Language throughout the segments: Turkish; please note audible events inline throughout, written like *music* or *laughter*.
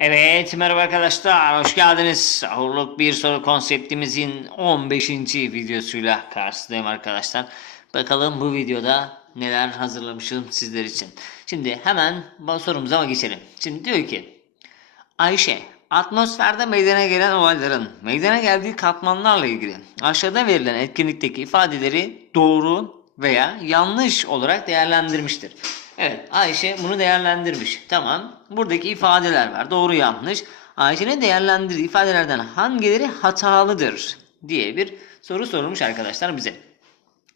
Evet merhaba arkadaşlar hoş geldiniz. Sahurluk bir soru konseptimizin 15. videosuyla karşınızdayım arkadaşlar. Bakalım bu videoda neler hazırlamışım sizler için. Şimdi hemen sorumuza geçelim. Şimdi diyor ki Ayşe atmosferde meydana gelen olayların meydana geldiği katmanlarla ilgili aşağıda verilen etkinlikteki ifadeleri doğru veya yanlış olarak değerlendirmiştir. Evet Ayşe bunu değerlendirmiş. Tamam. Buradaki ifadeler var. Doğru yanlış. Ayşe'nin değerlendirdiği ifadelerden hangileri hatalıdır diye bir soru sorulmuş arkadaşlar bize.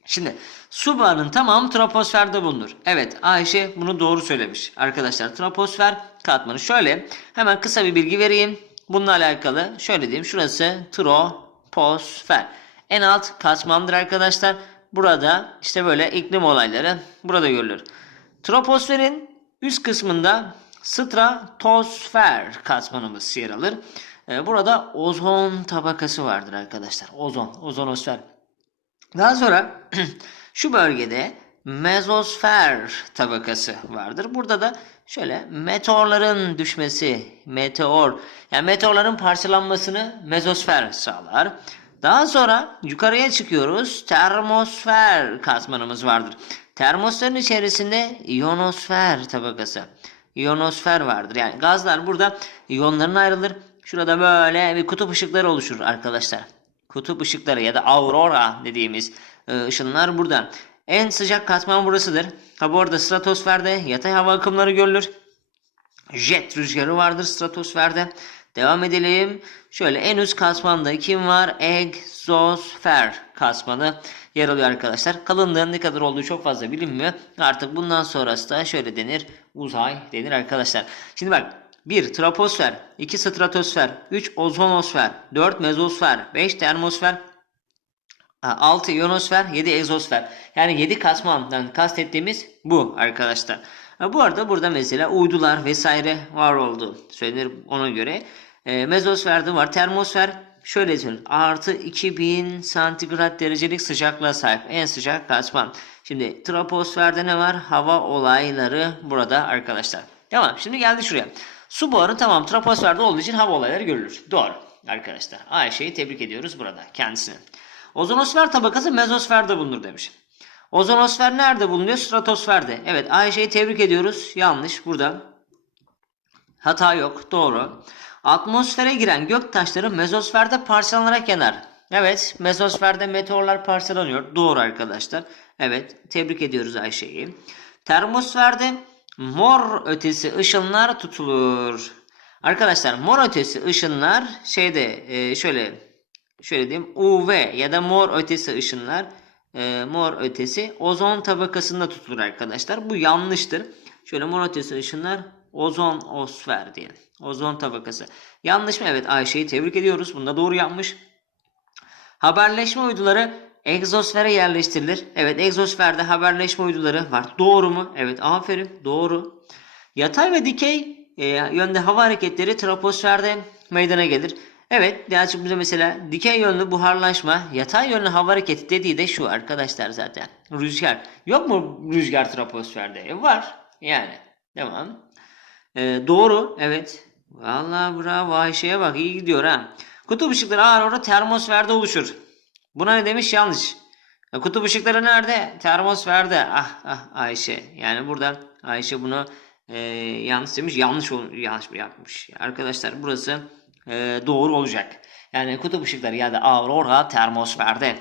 Şimdi su bağının tamamı troposferde bulunur. Evet Ayşe bunu doğru söylemiş. Arkadaşlar troposfer katmanı şöyle hemen kısa bir bilgi vereyim. Bununla alakalı şöyle diyeyim şurası troposfer. En alt katmandır arkadaşlar. Burada işte böyle iklim olayları burada görülür. Troposferin üst kısmında stratosfer katmanımız yer alır. Ee, Burada ozon tabakası vardır arkadaşlar. Ozon, ozonosfer. Daha sonra *clears throat* şu bölgede mezosfer tabakası vardır. Burada da şöyle meteorların düşmesi, meteor, yani meteorların parçalanmasını mezosfer sağlar. Daha sonra yukarıya çıkıyoruz. Termosfer katmanımız vardır. Termosferin içerisinde ionosfer tabakası. İyonosfer vardır. Yani gazlar burada iyonlarına ayrılır. Şurada böyle bir kutup ışıkları oluşur arkadaşlar. Kutup ışıkları ya da aurora dediğimiz e, ışınlar burada. En sıcak katman burasıdır. Ha bu arada stratosferde yatay hava akımları görülür. Jet rüzgarı vardır stratosferde. Devam edelim. Şöyle en üst katmanda kim var? Egzosfer katmanı yer alıyor arkadaşlar. Kalınlığın ne kadar olduğu çok fazla bilinmiyor. Artık bundan sonrası da şöyle denir. Uzay denir arkadaşlar. Şimdi bak 1 troposfer, 2 stratosfer, 3 ozonosfer, 4 mezosfer, 5 termosfer, 6 ionosfer, 7 egzosfer. Yani 7 katmandan kastettiğimiz bu arkadaşlar. Ha, Bu arada burada mesela uydular vesaire var oldu söylenir ona göre. E, mezosferde var. Termosfer şöyle söyleyeyim. Artı 2000 santigrat derecelik sıcaklığa sahip. En sıcak katman. Şimdi troposferde ne var? Hava olayları burada arkadaşlar. Tamam şimdi geldi şuraya. Su buharı tamam troposferde olduğu için hava olayları görülür. Doğru arkadaşlar. Ayşe'yi tebrik ediyoruz burada kendisine. Ozonosfer tabakası mezosferde bulunur demiş. Ozonosfer nerede bulunuyor? Stratosferde. Evet Ayşe'yi tebrik ediyoruz. Yanlış burada. Hata yok. Doğru. Atmosfere giren gök taşları mezosferde parçalanarak yanar. Evet mezosferde meteorlar parçalanıyor. Doğru arkadaşlar. Evet tebrik ediyoruz Ayşe'yi. Termosferde mor ötesi ışınlar tutulur. Arkadaşlar mor ötesi ışınlar şeyde e, şöyle şöyle diyeyim UV ya da mor ötesi ışınlar e, mor ötesi ozon tabakasında tutulur arkadaşlar. Bu yanlıştır. Şöyle mor ötesi ışınlar ozon osfer diye. Ozon tabakası. Yanlış mı? Evet Ayşe'yi tebrik ediyoruz. Bunda doğru yapmış. Haberleşme uyduları egzosfere yerleştirilir. Evet egzosferde haberleşme uyduları var. Doğru mu? Evet aferin. Doğru. Yatay ve dikey e, yönde hava hareketleri troposferde meydana gelir. Evet, burada mesela dikey yönlü buharlaşma, yatay yönlü hava hareketi dediği de şu arkadaşlar zaten. Rüzgar. Yok mu rüzgar troposferde? E, var. Yani. Tamam. E, doğru. Evet. Vallahi bravo Ayşe'ye bak iyi gidiyor ha. Kutup ışıkları ağır orada termosferde oluşur. Buna ne demiş? Yanlış. E, kutup ışıkları nerede? Termosferde. Ah ah Ayşe. Yani burada Ayşe bunu e, yanlış demiş. Yanlış yanlış mı yapmış? Arkadaşlar burası e, doğru olacak. Yani kutup ışıkları ya da aurora termosferde.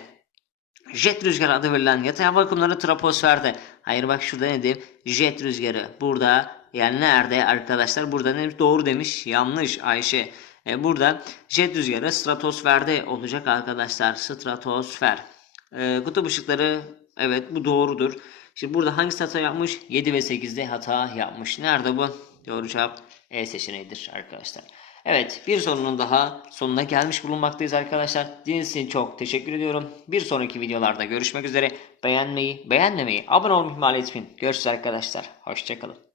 Jet rüzgarı adı verilen yatay hava akımları troposferde. Hayır bak şurada ne diyeyim? Jet rüzgarı. Burada yani nerede arkadaşlar? Burada ne doğru demiş. Yanlış Ayşe. E, burada jet rüzgarı stratosferde olacak arkadaşlar. Stratosfer. E, kutup ışıkları evet bu doğrudur. Şimdi burada hangisi hata yapmış? 7 ve 8'de hata yapmış. Nerede bu? Doğru cevap E seçeneğidir arkadaşlar. Evet bir sorunun daha sonuna gelmiş bulunmaktayız arkadaşlar. Dinlediğiniz için çok teşekkür ediyorum. Bir sonraki videolarda görüşmek üzere. Beğenmeyi, beğenmemeyi, abone olmayı ihmal etmeyin. Görüşürüz arkadaşlar. Hoşçakalın.